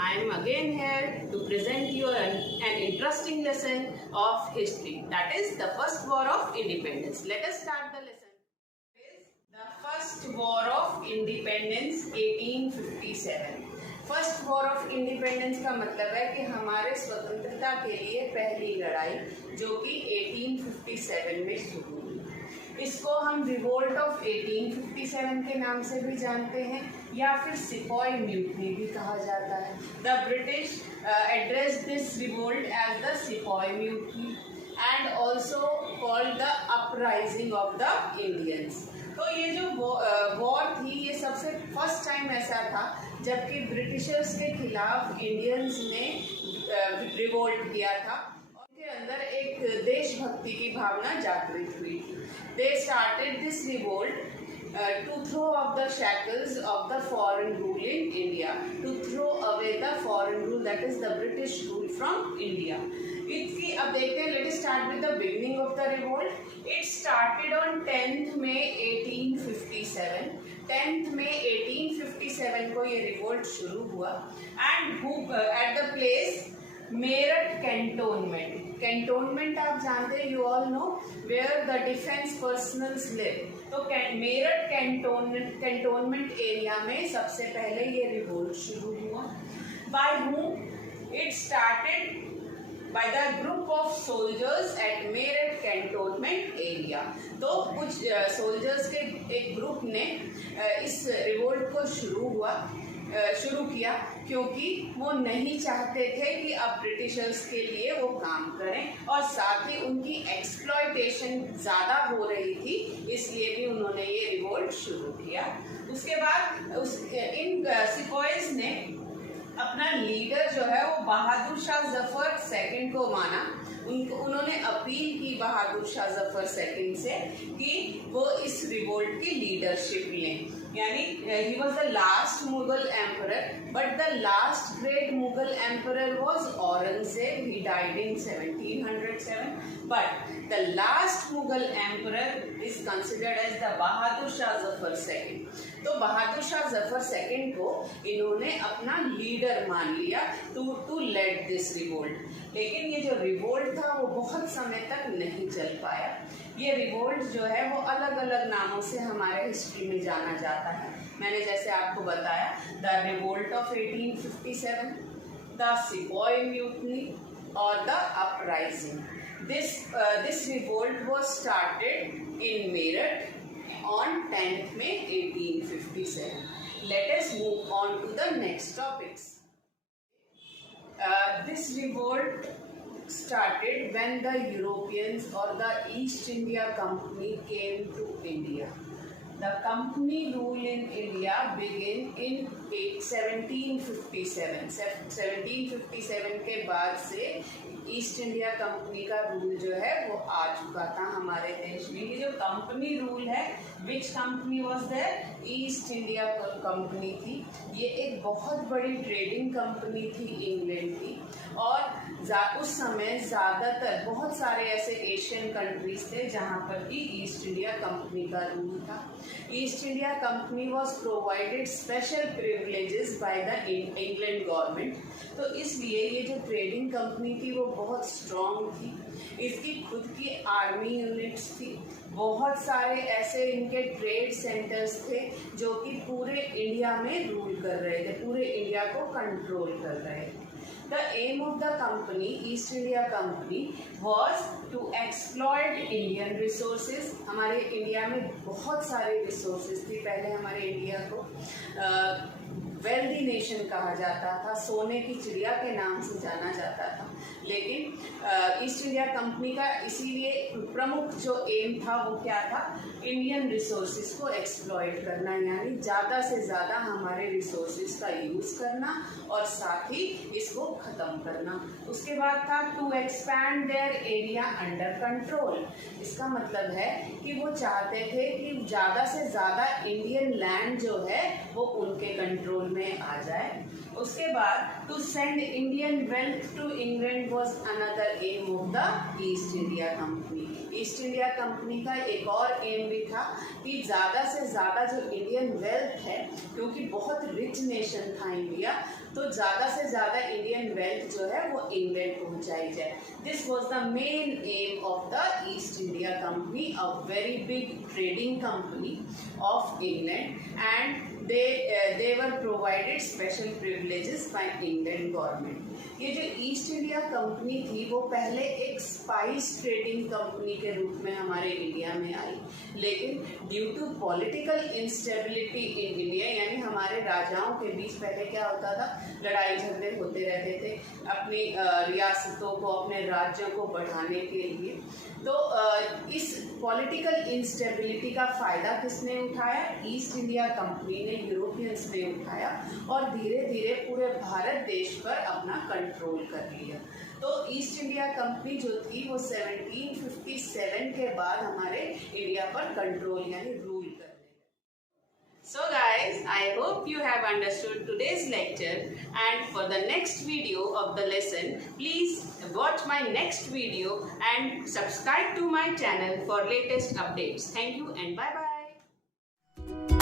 I am again here to present you an interesting lesson of history. That is the First War of Independence. Let us start the lesson. The First War of Independence 1857. First war of independence का मतलब है कि हमारे स्वतंत्रता के लिए पहली लड़ाई जो कि 1857 में शुरू हुई। इसको हम रिवोल्ट ऑफ 1857 के नाम से भी जानते हैं या फिर सिपॉय म्यूटनी भी कहा जाता है। The British address this revolt as the sepoy mutiny and also called the uprising of the Indians. तो ये जो वॉर थी ये सबसे फर्स्ट टाइम ऐसा था जबकि ब्रिटिशर्स के खिलाफ इंडियंस ने रिवोल्ट किया था और उनके अंदर एक देशभक्ति की भावना जागृत हुई थी। They started this revolt to throw off the shackles of the foreign rule in India, to throw away the foreign rule, that is the British rule from India. इसकी अब देखते हैं, let us start with the beginning of the revolt. It started on 10th May 1857. 10th May 1857 को ये revolt शुरू हुआ and at the place Meerut cantonment. Cantonment आप जानते हैं, you all know, where the defence personnels live. तो Meerut cantonment area में सबसे पहले ये रिवोल्ट शुरू हुआ। By whom? It started by the group of soldiers at Meerut cantonment area. तो कुछ सोल्जर्स के एक ग्रुप ने इस रिवोल्ट को शुरू किया क्योंकि वो नहीं चाहते थे कि अब ब्रिटिशर्स के लिए वो काम करें और साथ ही उनकी एक्सप्लॉयटेशन ज़्यादा हो रही थी, इसलिए भी उन्होंने ये रिवोल्ट शुरू किया। उसके बाद इन सिपॉयज ने अपना लीडर जो है वो बहादुर शाह जफर सेकंड को माना। उन्होंने अपील की बहादुर शाह जफर सेकंड से कि वो इस रिवोल्ट की लीडरशिप लें। यानी he was the last Mughal emperor, but the last great Mughal emperor was Aurangzeb. He died in 1707. But the last Mughal emperor is considered as the Bahadur Shah Zafar II. तो Bahadur Shah Zafar second को इन्होंने अपना leader मान लिया to lead this revolt. लेकिन ये जो revolt था वो बहुत समय तक नहीं चल पाया। ये रिवोल्ट जो है वो अलग अलग नामों से हमारे हिस्ट्री में जाना जाता है। मैंने जैसे आपको बताया, the revolt of 1857, the sepoy mutiny और the uprising. This revolt was started in Meerut on 10th May 1857. Let us move on to the next topics. This revolt started when the Europeans or the East India Company came to India. The company rule in India began in 1757. 1757 के बाद से east India Company का rule जो है वो आ चुका था हमारे देश में। ये जो कंपनी रूल है, which company was there? East India Company थी। ये एक बहुत बड़ी ट्रेडिंग कंपनी थी इंग्लैंड की और उस समय ज़्यादातर बहुत सारे ऐसे एशियन कंट्रीज थे जहाँ पर कि ईस्ट इंडिया कंपनी का रूल था। East India company was provided special privileges by the England government. तो इसलिए ये जो ट्रेडिंग कंपनी थी वो बहुत स्ट्रॉन्ग थी। इसकी खुद की आर्मी यूनिट्स थी, बहुत सारे ऐसे इनके ट्रेड सेंटर्स थे जो कि पूरे इंडिया में रूल कर रहे थे, पूरे इंडिया को कंट्रोल कर रहे थे। The aim of the company, East India Company, was to exploit Indian resources. हमारे इंडिया में बहुत सारे रिसोर्सेज थी। पहले हमारे इंडिया को वेल्दी नेशन कहा जाता था, सोने की चिड़िया के नाम से जाना जाता था। लेकिन ईस्ट इंडिया कंपनी का इसीलिए प्रमुख जो एम था वो क्या था? इंडियन रिसोर्सेज को एक्सप्लॉइट करना, यानी ज़्यादा से ज़्यादा हमारे रिसोर्सेज का यूज़ करना और साथ ही इसको ख़त्म करना। उसके बाद था to expand their area under control. इसका मतलब है कि वो चाहते थे कि ज़्यादा से ज़्यादा इंडियन लैंड जो है वो उनके कंट्रोल में आ जाए। उसके बाद to send Indian wealth to England was another aim of the East India Company. East India Company का एक और एम भी था कि ज़्यादा से ज़्यादा जो इंडियन वेल्थ है, क्योंकि बहुत रिच नेशन था इंडिया, तो ज़्यादा से ज़्यादा इंडियन वेल्थ जो है वो इंग्लैंड पहुंचाई जाए. This was the main M of the East India company, a very big trading company of England, and they were provided special privileges by England government. ये जो ईस्ट इंडिया कंपनी थी वो पहले एक स्पाइस ट्रेडिंग कंपनी के रूप में हमारे इंडिया में आई, लेकिन due to political instability in India, यानी हमारे राजाओं के बीच पहले क्या होता था, लड़ाई झगड़े होते रहते थे अपनी रियासतों को, अपने राज्यों को बढ़ाने के लिए. तो इस पॉलिटिकल इंस्टेबिलिटी का फ़ायदा किसने उठाया? ईस्ट इंडिया कंपनी ने, यूरोपियंस ने उठाया और धीरे धीरे पूरे भारत देश पर अपना कंट्रोल कर लिया. तो ईस्ट इंडिया कंपनी जो थी वो 1757 के बाद हमारे इंडिया पर कंट्रोल यानी रूल कर. So guys, I hope you have understood today's lecture, and for the next video of the lesson, please watch my next video and subscribe to my channel for latest updates. Thank you and bye bye.